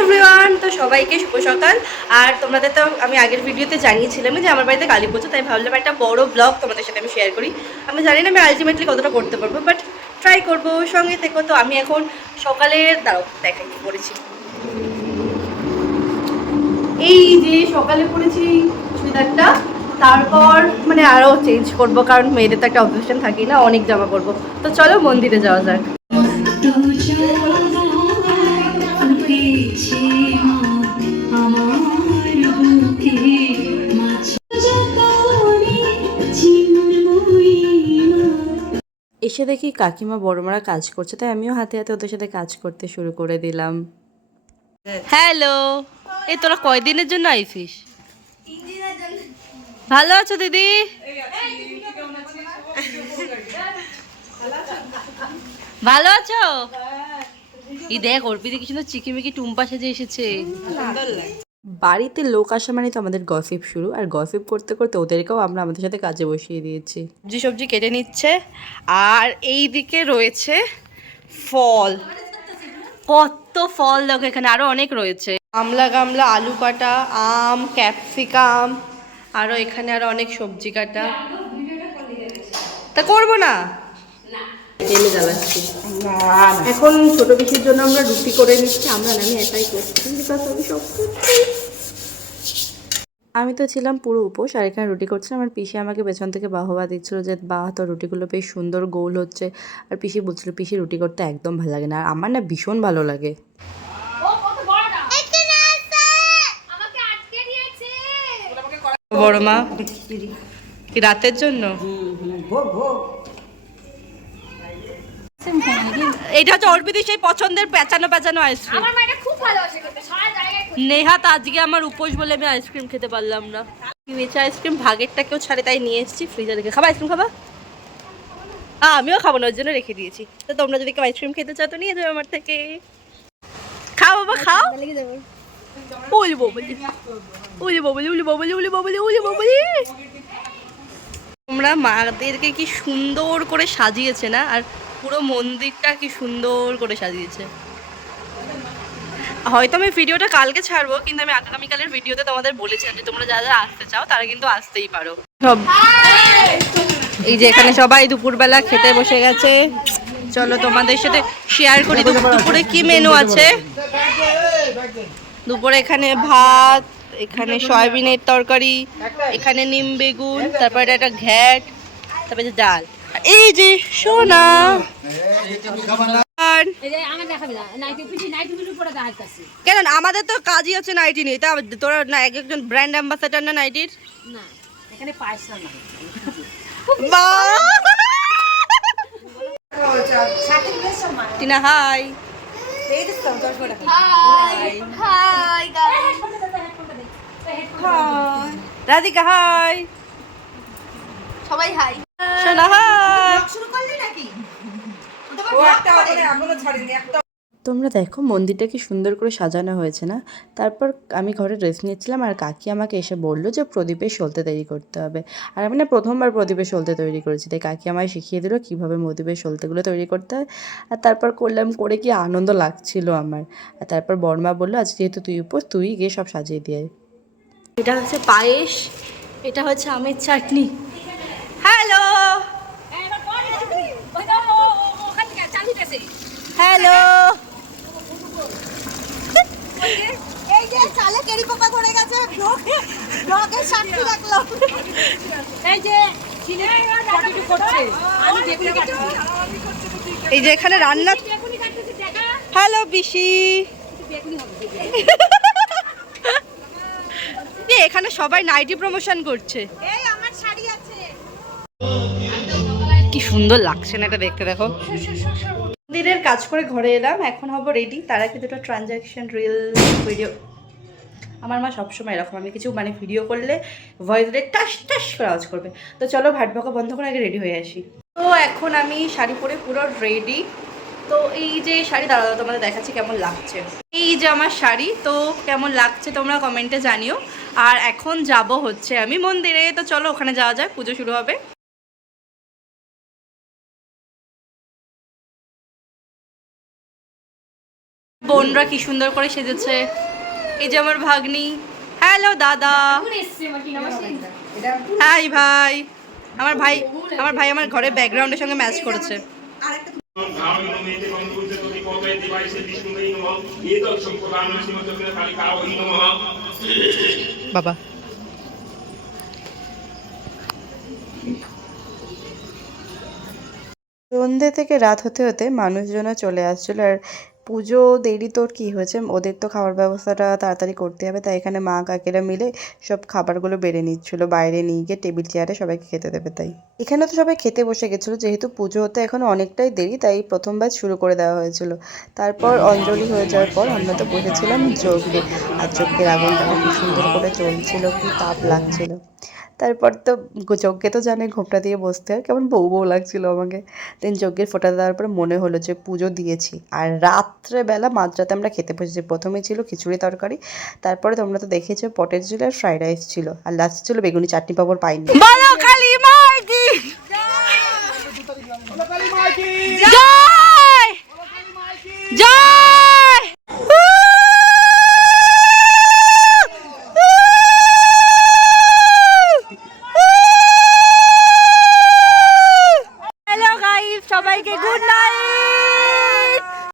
Everyone, তো সবাইকে শুভ সকাল। আর তোমাদের তো আমি আগের ভিডিওতে জানিয়েছিলাম যে আমার বাড়িতে কালী পুজো, তাই ভাবলাম একটা বড় ব্লগ তোমাদের সাথে আমি শেয়ার করি। আমি জানি না আমি আলটিমেটলি কতটা করতে পারবো, বাট ট্রাই করবো, সঙ্গে থেকো। তো আমি এখন সকালের দাঁড়াও দেখাই কি করেছি। এই যে সকালে পরেছি চুড়িদারটা, তারপর মানে আরও চেঞ্জ করবো, কারণ মেয়েদের তো একটা অবজেকশন থাকি না, অনেক জামা করবো। তো চলো মন্দিরে যাওয়া যাক। এসে দেখি কাকিমা বড়মারা কাজ করছে, তাই আমিও হাতে হাতে ওদের সাথে কাজ করতে শুরু করে দিলাম। হ্যালো, এই তোরা কয়দিনের জন্য আইছিস? ভালো আছো দিদি? ভালো আছো? এই দেখ অর্পিতে কি সুন্দর চিকিমিকি টুম্পা সেজে এসেছে। বাড়িতে লোক আসা মানে তো আমাদের গসিপ শুরু, আর গসিপ করতে করতে ওদেরকেও আমরা আমাদের সাথে কাজে বসিয়ে দিয়েছি। সবজি কেটে নিচ্ছে, আর এই দিকে রয়েছে ফল। কত ফল দেখো, এখানে আরো অনেক রয়েছে। আমলা গামলা, আলু কাটা, আম, ক্যাপসিকাম, আরো এখানে আরো অনেক সবজি কাটা। তা করবো না, তেলে জ্বালাচ্ছি। এখন ছোট পিসির জন্য আমরা রুটি করে নিচ্ছি, আমরা আমি এটাই করছি। আমি তো ছিলাম পুরো উপোস, আর এখানে রুটি করছিলাম। আমার পিসি আমাকে পেছন থেকে বাহবা দিচ্ছিল যে বাহ, তো রুটিগুলো বেশ সুন্দর গোল হচ্ছে। আর পিসি বলছিল পিসি রুটি করতে একদম ভালো লাগে না, আর আমার না ভীষণ ভালো লাগে। বড় মা কি রাতের জন্য? এইটা হচ্ছে অর্পিতি সেই পছন্দের পেঁচানো পেঁচানো আইসক্রিম। নেহাত আজকে আমার উপোস বলে আমি আইসক্রিম খেতে পারলাম না। নিচে আইসক্রিম ভাগেরটা কেউ ছাড়ে, তাই নিয়ে এসেছি ফ্রিজে রেখে। খাবা আইসক্রিম? খাবা? আমিও খাবো না, ওর জন্য রেখে দিয়েছি। তো তোমরা যদি কেউ আইসক্রিম খেতে চাও তো নিয়ে যাবে আমার থেকে। খাও বাবা খাও। উলি ববলি উলি ববলি উলি ববলি উলি ববলি উলি ববলি। তোমরা মাদেরকে কি সুন্দর করে সাজিয়েছে না, আর পুরো মন্দিরটা কি সুন্দর করে সাজিয়েছে। হয়তো আমি ভিডিওটা কালকে ছাড়বো, কিন্তু আমি আগামীকালের ভিডিওতে তোমাদের বলেছিলাম যে তোমরা যারা যারা আসতে চাও তারা কিন্তু আসতেই পারো। সব এই যে এখানে সবাই দুপুরবেলা খেতে বসে গেছে। চলো তোমাদের সাথে শেয়ার করি দুপুরে কি মেনু আছে। দুপুরে এখানে ভাত, এখানে সয়াবিনের তরকারি, এখানে নিম বেগুন, তারপরে একটা ঘ্যাট, তারপরে ডাল। এই যে সোনা কেন, আমাদের তো কাজই হচ্ছে নাইটি নিয়ে। তা তোরা না একজন ব্র্যান্ড অ্যাম্বাসেডার না নাইটির? টিনা হাই। রাধিকা হাই। সবাই হাই। সোনা হাই। তোমরা দেখো মন্দিরটা কি সুন্দর করে সাজানো হয়েছে না। তারপর আমি ঘরে রেস্ট নিচ্ছিলাম, আর কাকি আমাকে এসে বললো যে প্রদীপের সলতে তৈরি করতে হবে। আর আমি না প্রথমবার প্রদীপের সলতে তৈরি করেছি, তাই কাকি আমায় শিখিয়ে দিল কীভাবে প্রদীপের সলতেগুলো তৈরি করতে হয়। আর তারপর করলাম, করে কি আনন্দ লাগছিল আমার। আর তারপর বড়মা বললো আজ যেহেতু তুই উপোস, তুই গিয়ে সব সাজিয়ে দিয়ে। এটা হচ্ছে পায়েস, এটা হচ্ছে আমের চাটনি। Hello hello. এই যে চালে কেরি পোকা ধরে গেছে, ব্লগের সাক্ষী রাখলাম। এই যে পটেটো করছে, আমি বেগুনি কাটছি। এই যে এখানে রান্না। হ্যালো বিশি। এখানে সবাই নাইটি প্রমোশন করছে। এই আমার শাড়ি আছে, কি সুন্দর লাগছে না এটা দেখতে। দেখো মন্দিরের কাজ করে ঘরে এলাম, এখন হবো রেডি। তার আগে দুটো ট্রানজ্যাকশন রিল ভিডিও। আমার মা সবসময় এরকম, আমি কিছু মানে ভিডিও করলে ভয়েস রেট টাস টাস করে আওয়াজ করবে। তো চলো ভাট ভাকা বন্ধ করে আগে রেডি হয়ে আসি। তো এখন আমি শাড়ি পরে পুরো রেডি। তো এই যে শাড়ি, দাঁড়াও তোমাদের দেখাচ্ছি কেমন লাগছে। এই যে আমার শাড়ি, তো কেমন লাগছে তোমরা কমেন্টে জানিও। আর এখন যাব হচ্ছে আমি মন্দিরে, তো চলো ওখানে যাওয়া যায়, পুজো শুরু হবে। বোনরা কি সুন্দর করে সেজেছে। এই যে আমার ভাগ্নি, হ্যালো দাদা, হাই ভাই। আমার ভাই আমার ঘরে ব্যাকগ্রাউন্ডের সঙ্গে ম্যাচ করেছে। বাবা সন্ধ্যে থেকে রাত হতে হতে মানুষজনও চলে আসছিল। আর পুজো দেরি তোর কি হয়েছে, ওদের তো খাবার ব্যবস্থাটা তাড়াতাড়ি করতে হবে, তাই এখানে মা কাকিরা মিলে সব খাবারগুলো বেড়ে নিচ্ছিল, বাইরে নিয়ে গিয়ে টেবিল চেয়ারে সবাইকে খেতে দেবে। তাই এখানে তো সবাই খেতে বসে গেছিলো, যেহেতু পুজো হতে এখন অনেকটাই দেরি, তাই প্রথম ব্যাচ শুরু করে দেওয়া হয়েছিল। তারপর অঞ্জলি হয়ে যাওয়ার পর আমরা তো বসেছিলাম যজ্ঞে, আর যজ্ঞের আগুনটা কি সুন্দর করে চলছিল, কি তাপ লাগছিল। তারপর তো যজ্ঞে তো জানে ঘোমটা দিয়ে বসতে হয়, কেমন বউ বউ লাগছিল আমাকে। দেন যজ্ঞের ফোঁটা দেওয়ার পরে মনে হলো যে পুজো দিয়েছি। আর রাত্রেবেলা মাঝরাতে আমরা খেতে বসেছি। প্রথমে ছিল খিচুড়ি তরকারি, তারপরে তোমরা তো দেখেছো পটেটো ছিল আর ফ্রাইড রাইস ছিল, আর লাস্টে ছিল বেগুনি চাটনি পাঁপড় পাইনি। বলো কালী মার কি জয়, জয়।